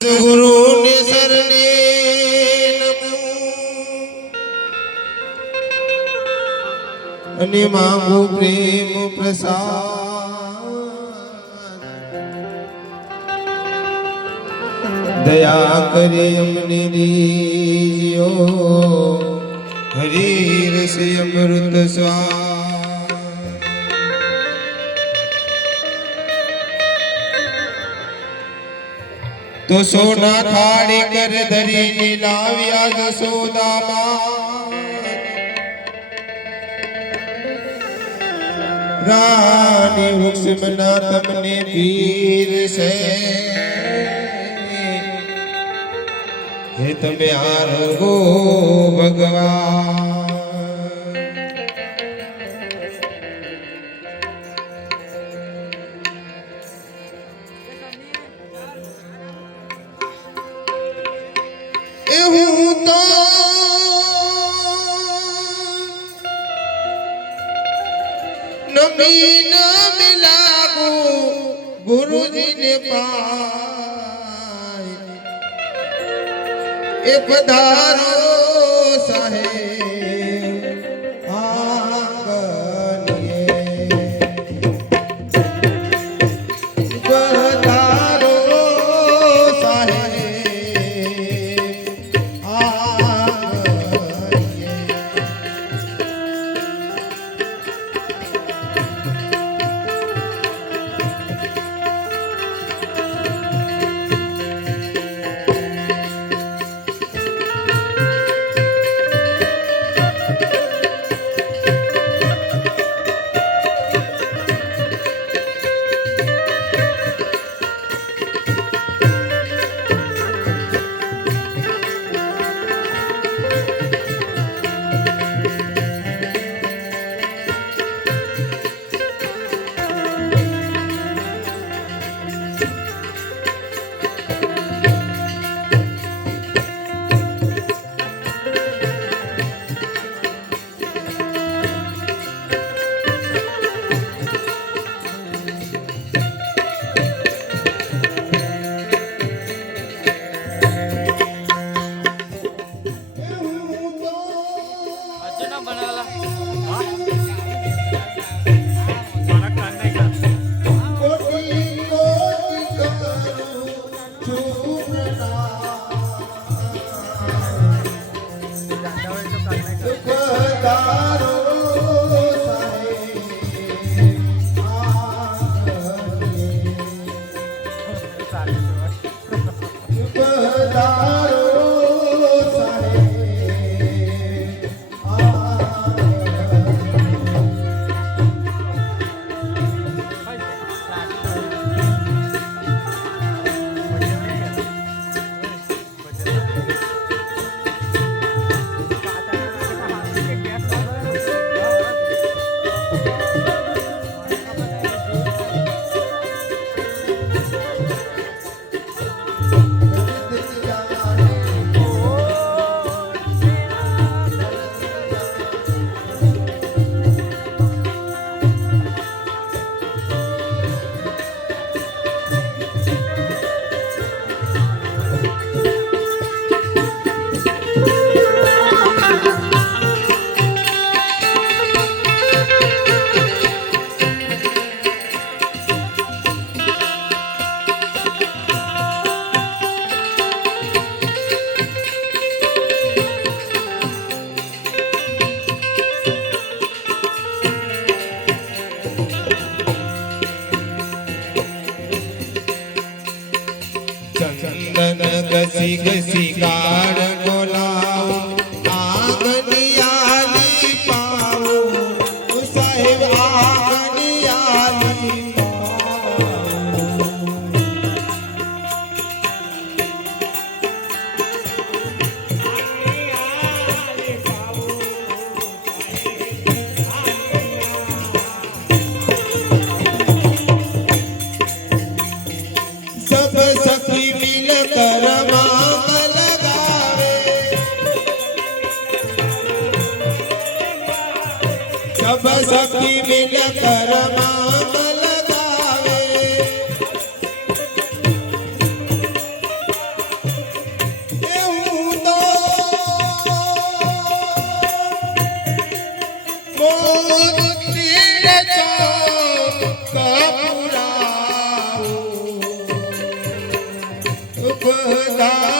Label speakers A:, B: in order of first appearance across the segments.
A: ગુરુ ને શરણે અને માંગુ પ્રેમ પ્રસાદ. દયા કરે અમને દીજો હરી રસ અમૃત સ્વાદ. તો સોના થાળી કર ધરીને લાવ્યા જસોદામાં રાણી વૃક્ષમના તમને પીર છે. હે તમે આરગો ભગવાન. એવું તો નમી ન મિલાગુ ગુરુજીને પાય એ પધારો સાહેબ ઘસી ઘસી કાળ બોલાવું આગનિયાલી પાવું સાહેબ આગનિયાલી सखी सब सखी मिल कर પધારો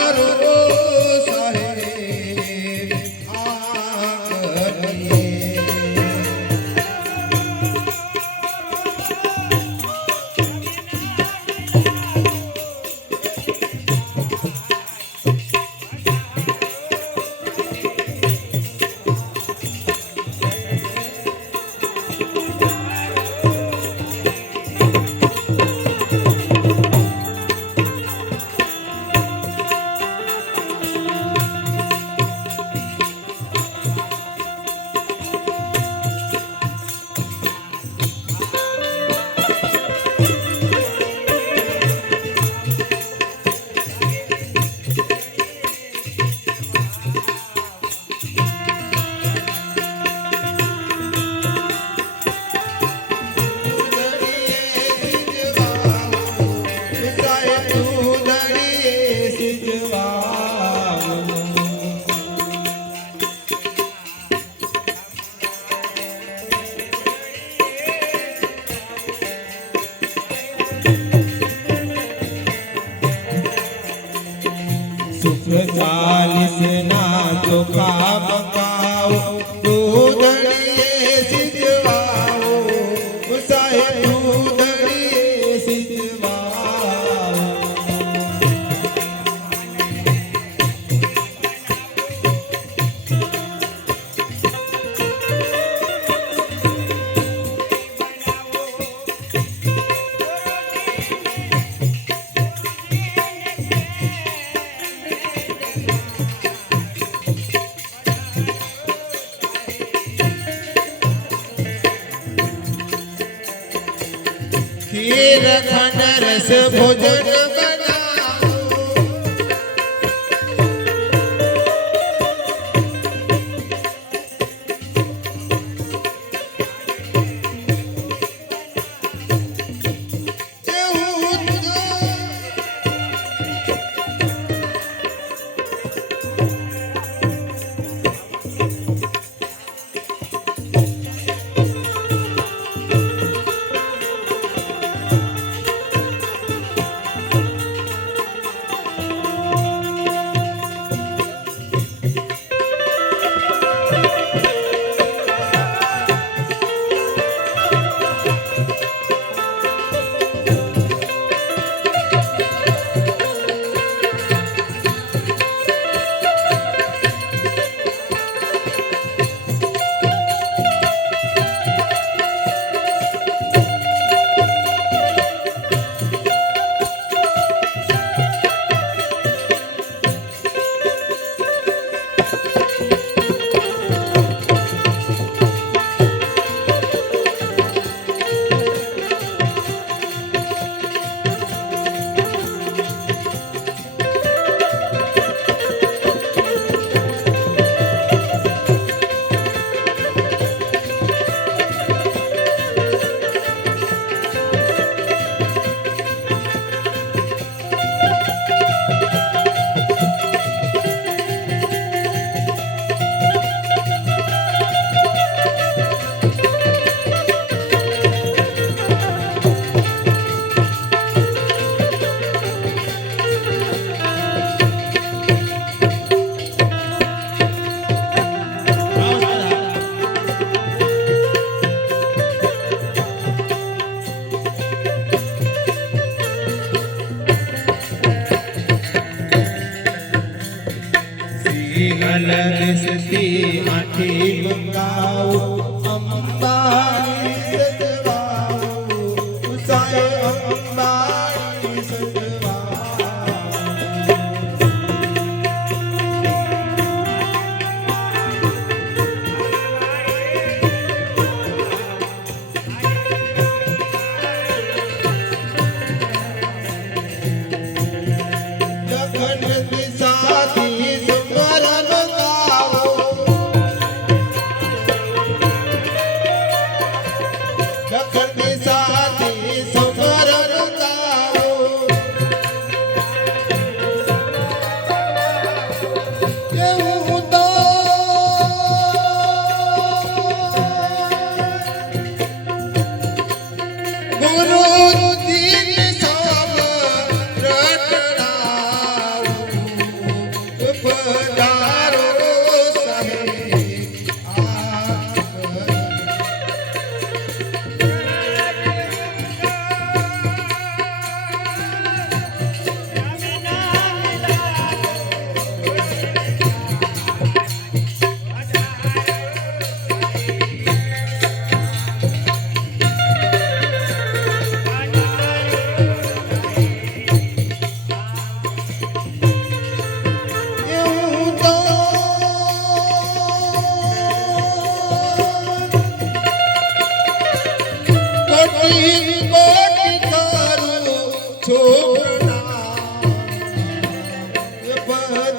A: ખંડ રસ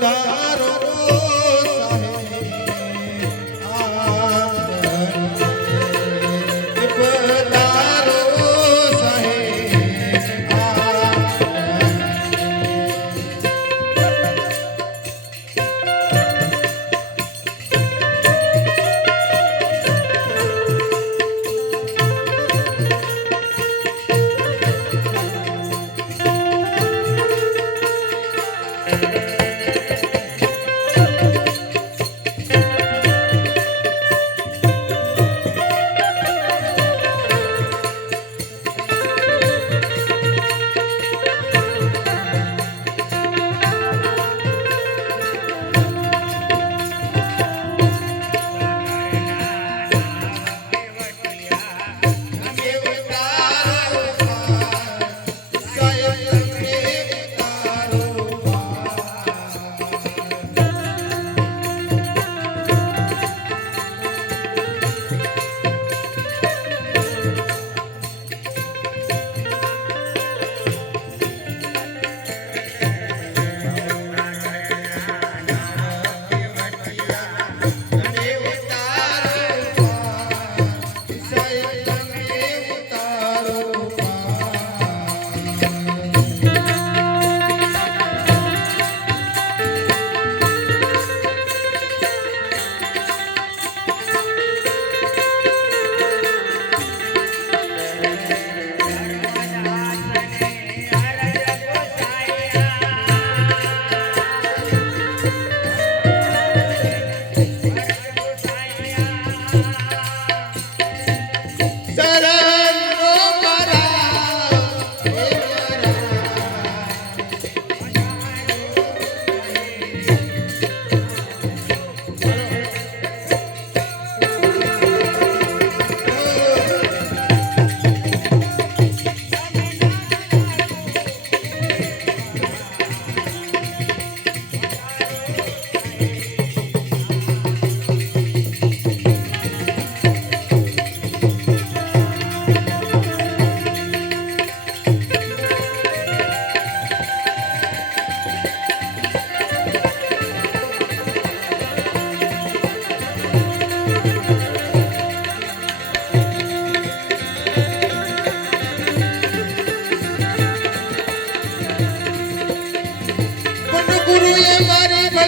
A: কারণ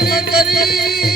A: करी